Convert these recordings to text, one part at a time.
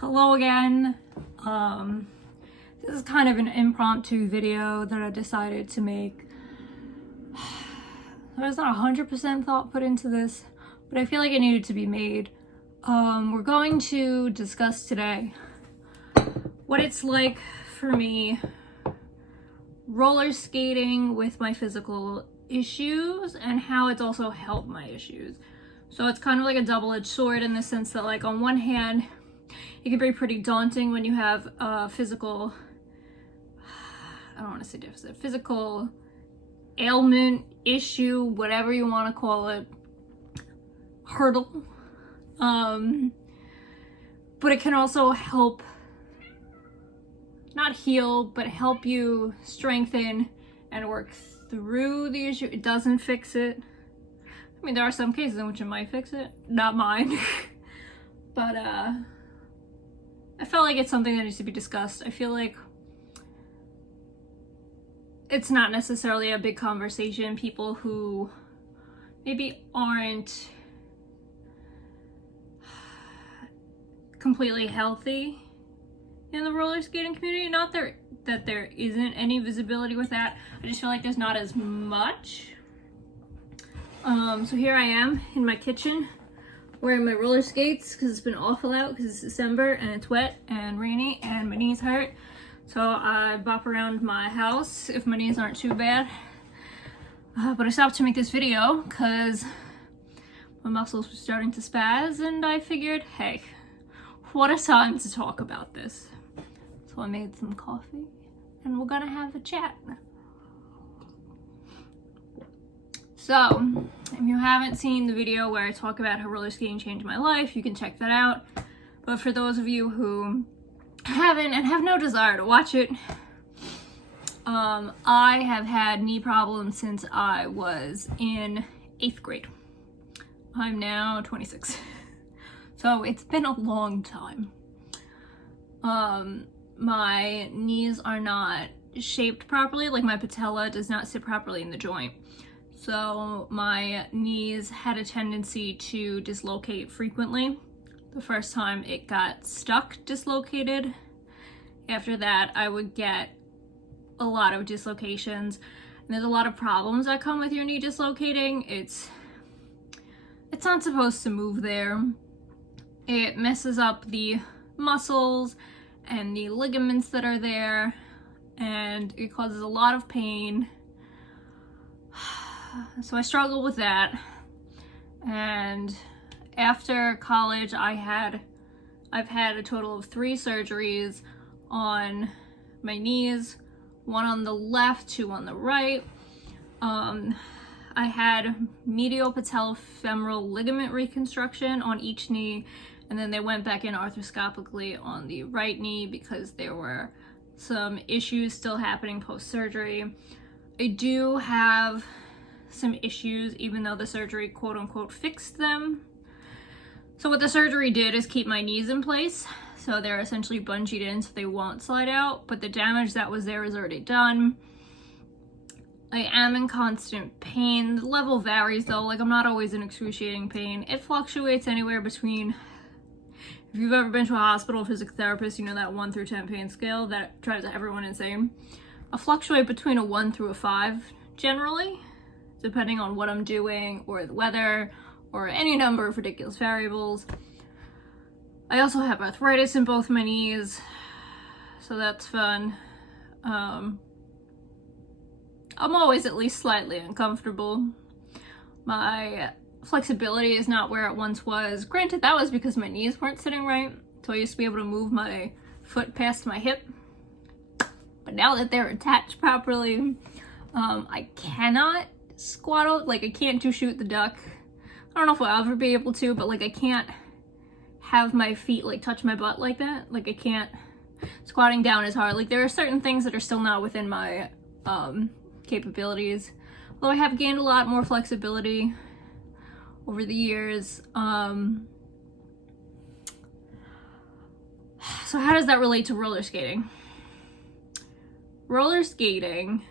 Hello again. This is kind of an impromptu video that I decided to make. There's not 100% thought put into this, but I feel like it needed to be made. We're going to discuss today what it's like for me roller skating with my physical issues and how it's also helped my issues. So it's kind of like a double-edged sword in the sense that, like, on one hand, it can be pretty daunting when you have a physical, I don't want to say deficit, physical ailment, issue, whatever you want to call it, hurdle. But it can also help, not heal, but help you strengthen and work through the issue. It doesn't fix it. I mean, there are some cases in which it might fix it, not mine. But I felt like it's something that needs to be discussed. I feel like it's not necessarily a big conversation. People who maybe aren't completely healthy in the roller skating community, not that there isn't any visibility with that. I just feel like there's not as much. So here I am in my kitchen wearing my roller skates because it's been awful out because it's December and it's wet and rainy and my knees hurt. So I bop around my house if my knees aren't too bad. But I stopped to make this video because my muscles were starting to spaz and I figured, hey, what a time to talk about this. So I made some coffee and we're gonna have a chat. So, if you haven't seen the video where I talk about how roller skating changed my life, you can check that out. But for those of you who haven't and have no desire to watch it, I have had knee problems since I was in 8th grade. I'm now 26. So it's been a long time. My knees are not shaped properly, like my patella does not sit properly in the joint. So my knees had a tendency to dislocate frequently. The first time it got stuck, dislocated. After that, I would get a lot of dislocations. And there's a lot of problems that come with your knee dislocating. It's not supposed to move there. It messes up the muscles and the ligaments that are there, and it causes a lot of pain. So I struggled with that, and after college I've had a total of 3 surgeries on my knees, 1 on the left, 2 on the right. I had medial patellofemoral ligament reconstruction on each knee, and then they went back in arthroscopically on the right knee because there were some issues still happening post-surgery. I do have some issues even though the surgery quote unquote fixed them. So what the surgery did is keep my knees in place. So they're essentially bungeed in so they won't slide out, but the damage that was there is already done. I am in constant pain. The level varies though, like I'm not always in excruciating pain. It fluctuates anywhere between, if you've ever been to a hospital physical therapist, you know that 1 through 10 pain scale that drives everyone insane. I fluctuate between a 1 through a 5 generally, depending on what I'm doing or the weather or any number of ridiculous variables. I also have arthritis in both my knees, so that's fun. I'm always at least slightly uncomfortable. My flexibility is not where it once was. Granted, that was because my knees weren't sitting right, so I used to be able to move my foot past my hip. But now that they're attached properly, I cannot squat out, like I can't do shoot the duck. I don't know if I'll ever be able to, but like I can't have my feet like touch my butt like that. Like I can't, squatting down is hard. Like there are certain things that are still not within my capabilities. Although I have gained a lot more flexibility over the years. So how does that relate to roller skating? Roller skating,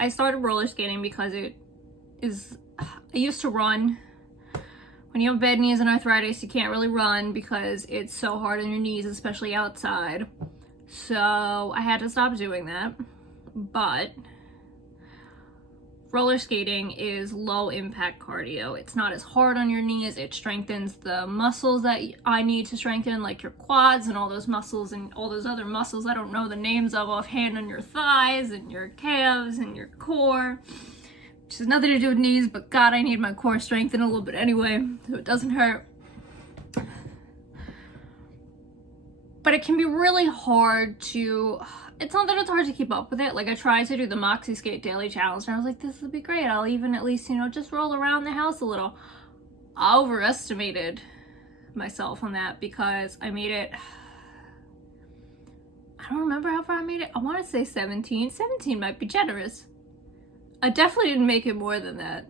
I started roller skating because I used to run when you have bad knees and arthritis, you can't really run because it's so hard on your knees, especially outside. So I had to stop doing that. But roller skating is low impact cardio. It's not as hard on your knees. It strengthens the muscles that I need to strengthen, like your quads and all those muscles and all those other muscles I don't know the names of offhand, on your thighs and your calves and your core, which has nothing to do with knees, but God, I need my core strengthened a little bit anyway, so it doesn't hurt. But it can be really hard to, it's not that it's hard to keep up with it. Like, I tried to do the Moxie Skate Daily Challenge, and I was like, this would be great. I'll even at least, just roll around the house a little. I overestimated myself on that because I made it, I don't remember how far I made it. I want to say 17. 17 might be generous. I definitely didn't make it more than that.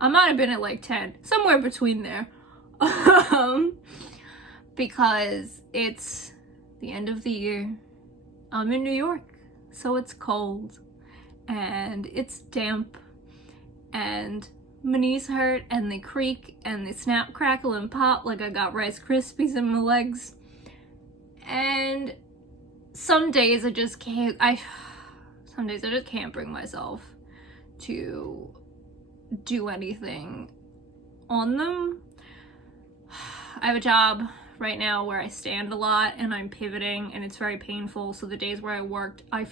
I might have been at like 10, somewhere between there. Because it's the end of the year. I'm in New York, so it's cold and it's damp and my knees hurt and they creak and they snap, crackle, and pop like I got Rice Krispies in my legs. And some days I just can't bring myself to do anything on them. I have a job right now where I stand a lot and I'm pivoting and it's very painful. So the days where I worked, I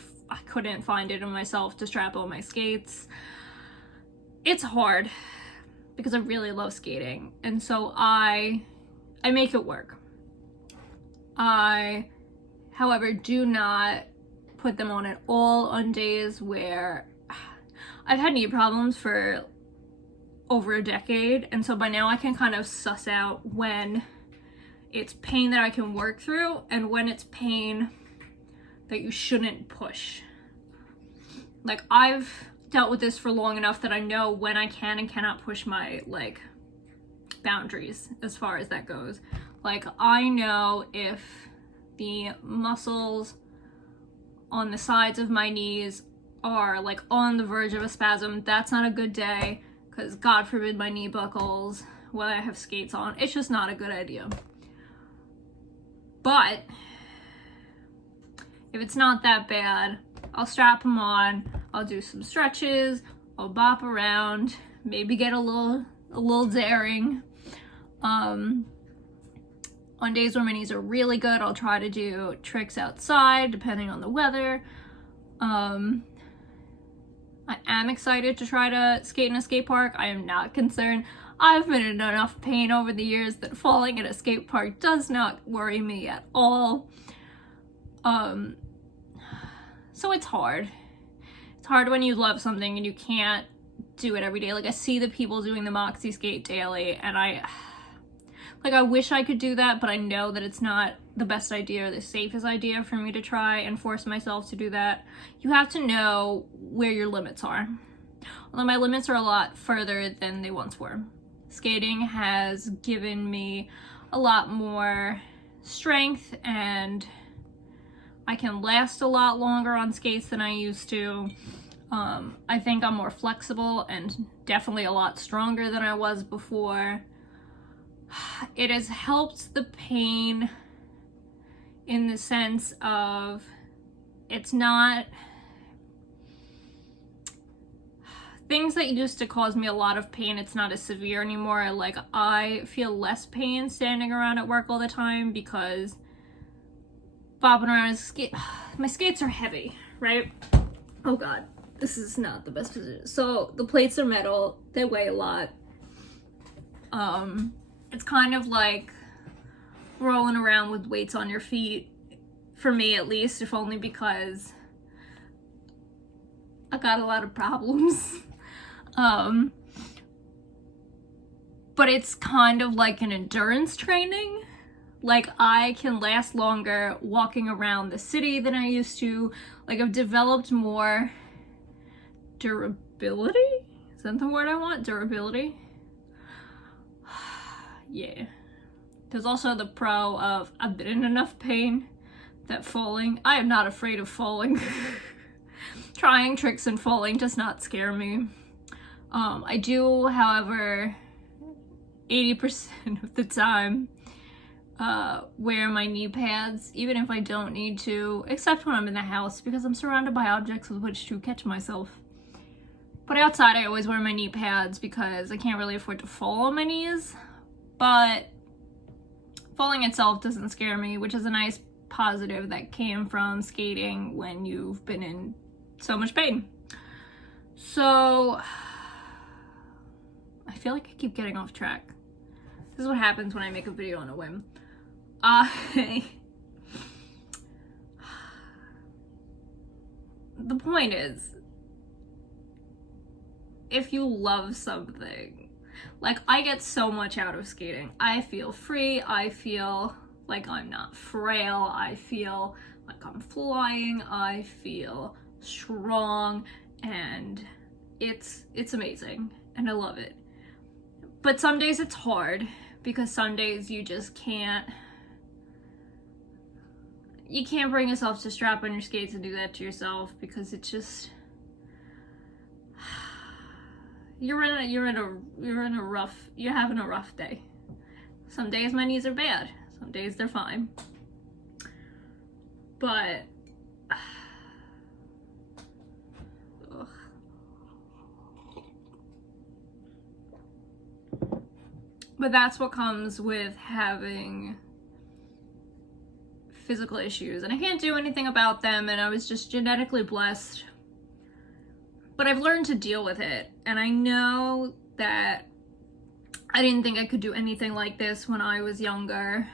couldn't find it in myself to strap on my skates. It's hard because I really love skating. And so I make it work. I, however, do not put them on at all on days where I've had knee problems for over a decade. And so by now I can kind of suss out when it's pain that I can work through and when it's pain that you shouldn't push. Like, I've dealt with this for long enough that I know when I can and cannot push my boundaries as far as that goes. Like, I know if the muscles on the sides of my knees are like on the verge of a spasm, that's not a good day, because God forbid my knee buckles when I have skates on. It's just not a good idea. But if it's not that bad, I'll strap them on, I'll do some stretches, I'll bop around, maybe get a little daring. On days where my knees are really good, I'll try to do tricks outside, depending on the weather. I am excited to try to skate in a skate park. I am not concerned. I've been in enough pain over the years that falling at a skate park does not worry me at all. So it's hard. It's hard when you love something and you can't do it every day. Like, I see the people doing the Moxie Skate Daily, and I wish I could do that, but I know that it's not the best idea or the safest idea for me to try and force myself to do that. You have to know where your limits are. Although my limits are a lot further than they once were. Skating has given me a lot more strength, and I can last a lot longer on skates than I used to. I think I'm more flexible and definitely a lot stronger than I was before. It has helped the pain in the sense of it's not things that used to cause me a lot of pain. It's not as severe anymore. Like, I feel less pain standing around at work all the time because bobbing around my skates are heavy, right? Oh God, this is not the best position. So the plates are metal, they weigh a lot. It's kind of like rolling around with weights on your feet, for me at least, if only because I got a lot of problems. But it's kind of like an endurance training. Like, I can last longer walking around the city than I used to. Like, I've developed more durability? Is that the word I want? Durability? Yeah. There's also the pro of I've been in enough pain that falling, I am not afraid of falling. Trying tricks and falling does not scare me. I do, however, 80% of the time wear my knee pads, even if I don't need to, except when I'm in the house because I'm surrounded by objects with which to catch myself. But outside I always wear my knee pads because I can't really afford to fall on my knees, but falling itself doesn't scare me, which is a nice positive that came from skating when you've been in so much pain. So I feel like I keep getting off track. This is what happens when I make a video on a whim. The point is, if you love something, like I get so much out of skating. I feel free, I feel like I'm not frail, I feel like I'm flying, I feel strong, and it's amazing, and I love it. But some days it's hard, because some days you just can't bring yourself to strap on your skates and do that to yourself, because it's just, you're having a rough day. Some days my knees are bad, some days they're fine. But that's what comes with having physical issues, and I can't do anything about them, and I was just genetically blessed. But I've learned to deal with it, and I know that I didn't think I could do anything like this when I was younger,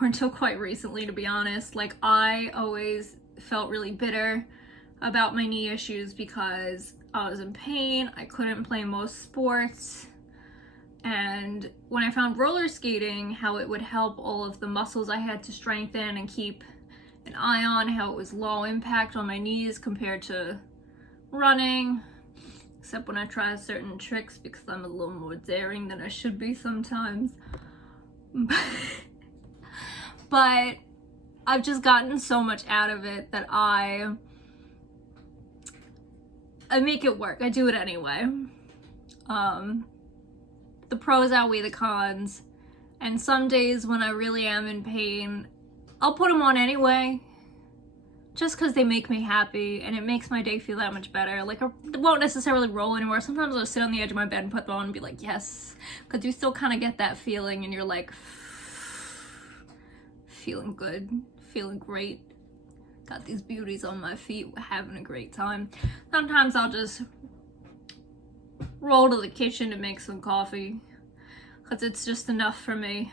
or until quite recently, to be honest. Like, I always felt really bitter about my knee issues because I was in pain, I couldn't play most sports, and when I found roller skating, how it would help all of the muscles I had to strengthen and keep an eye on, how it was low impact on my knees compared to running, except when I try certain tricks because I'm a little more daring than I should be sometimes. But I've just gotten so much out of it that I make it work. I do it anyway. The pros outweigh the cons, and some days when I really am in pain, I'll put them on anyway, just because they make me happy and it makes my day feel that much better. Like, I won't necessarily roll anymore. Sometimes I'll sit on the edge of my bed and put them on and be like, yes, because you still kind of get that feeling and you're like, feeling good, feeling great, got these beauties on my feet, having a great time. Sometimes I'll just roll to the kitchen to make some coffee because it's just enough for me.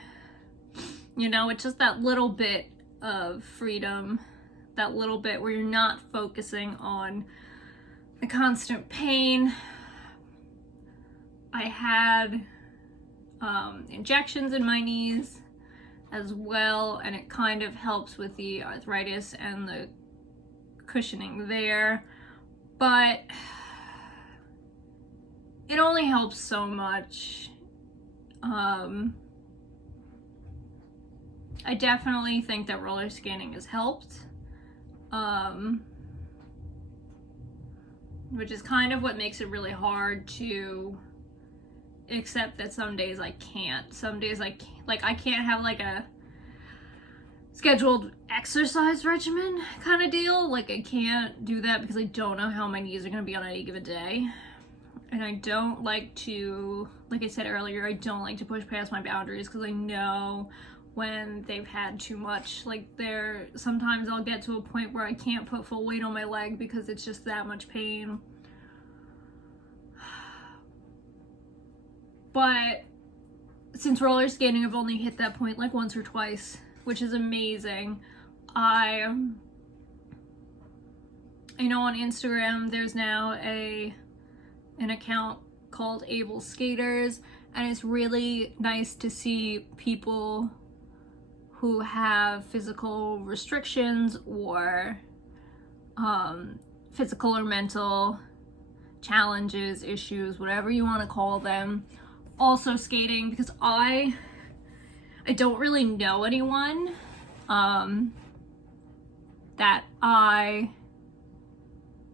You know, it's just that little bit of freedom, that little bit where you're not focusing on the constant pain. I had injections in my knees as well, and it kind of helps with the arthritis and the cushioning there, but it only helps so much. I definitely think that roller skating has helped, which is kind of what makes it really hard to accept that some days I can't. Some days I can't have like a scheduled exercise regimen kind of deal. Like, I can't do that because I don't know how my knees are going to be on any given day. And I don't like to, like I said earlier, I don't like to push past my boundaries because I know when they've had too much. Like, sometimes I'll get to a point where I can't put full weight on my leg because it's just that much pain. But since roller skating, I've only hit that point like once or twice, which is amazing. I know on Instagram there's now an account called Able Skaters, and it's really nice to see people who have physical restrictions or physical or mental challenges, issues, whatever you want to call them, also skating, because I don't really know anyone that I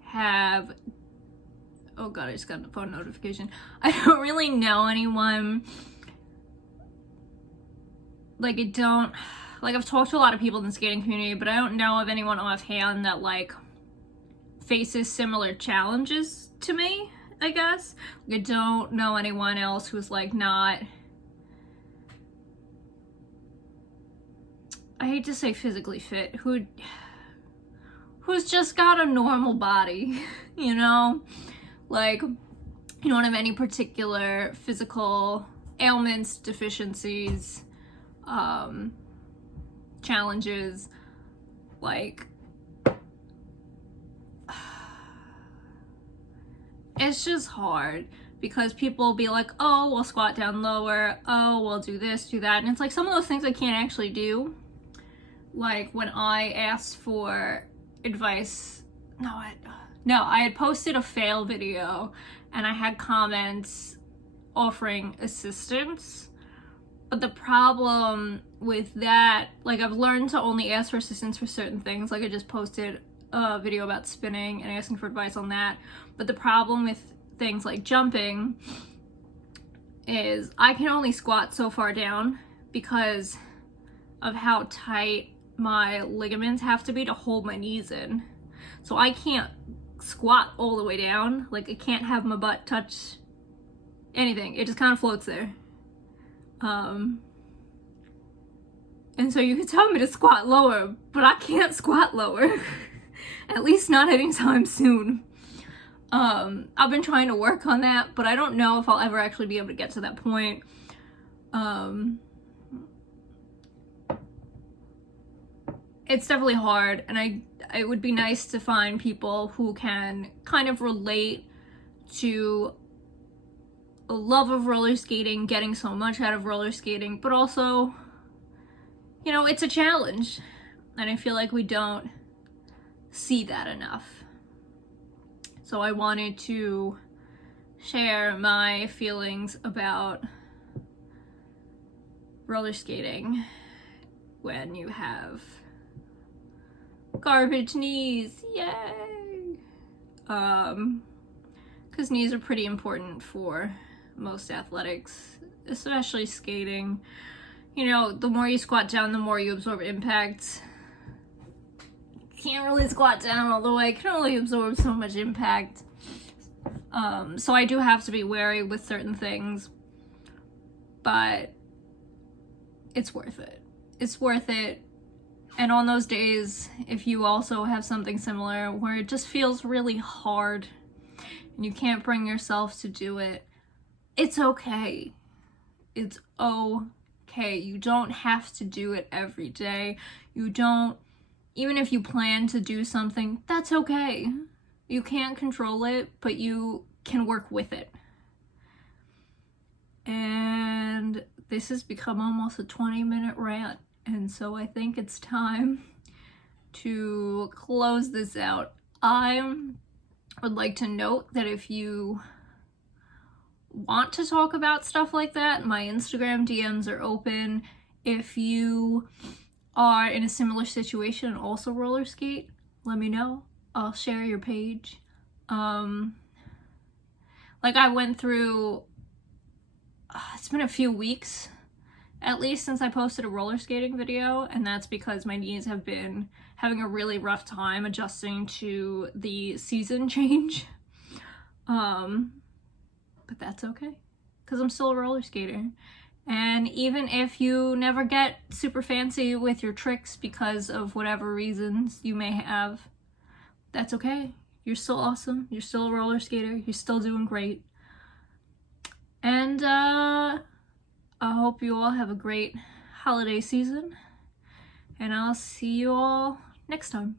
have, oh god, I just got a phone notification. I don't really know anyone like, I've talked to a lot of people in the skating community, but I don't know of anyone offhand that, like, faces similar challenges to me, I guess. Like, I don't know anyone else who's, like, not, I hate to say physically fit, who's just got a normal body, you know? Like, you don't have any particular physical ailments, deficiencies, challenges, like, it's just hard because people will be like, oh, we'll squat down lower, oh, we'll do this, do that, and it's like some of those things I can't actually do. Like, when I asked for advice, I had posted a fail video and I had comments offering assistance, but the problem with that, like, I've learned to only ask for assistance for certain things. Like, I just posted a video about spinning and asking for advice on that, but the problem with things like jumping is I can only squat so far down because of how tight my ligaments have to be to hold my knees in. So I can't squat all the way down. Like, I can't have my butt touch anything. It just kind of floats there. And so you could tell me to squat lower, but I can't squat lower. At least not anytime soon. I've been trying to work on that, but I don't know if I'll ever actually be able to get to that point. It's definitely hard, and it would be nice to find people who can kind of relate to a love of roller skating, getting so much out of roller skating, but also, you know, it's a challenge, and I feel like we don't see that enough. So I wanted to share my feelings about roller skating when you have garbage knees, yay! Because knees are pretty important for most athletics, especially skating. You know, the more you squat down, the more you absorb impact. Can't really squat down all the way, can only absorb so much impact. So I do have to be wary with certain things, but it's worth it. It's worth it. And on those days, if you also have something similar where it just feels really hard and you can't bring yourself to do it, it's okay. It's okay. You don't have to do it every day. Even if you plan to do something, that's okay. You can't control it, but you can work with it. And this has become almost a 20-minute rant. And so I think it's time to close this out. I would like to note that if you want to talk about stuff like that, my Instagram DMs are open. If you are in a similar situation and also roller skate, let me know. I'll share your page. Like, I went through, it's been a few weeks at least since I posted a roller skating video, and that's because my knees have been having a really rough time adjusting to the season change. But that's okay, because I'm still a roller skater. And even if you never get super fancy with your tricks because of whatever reasons you may have, that's okay. You're still awesome. You're still a roller skater. You're still doing great. And I hope you all have a great holiday season, and I'll see you all next time.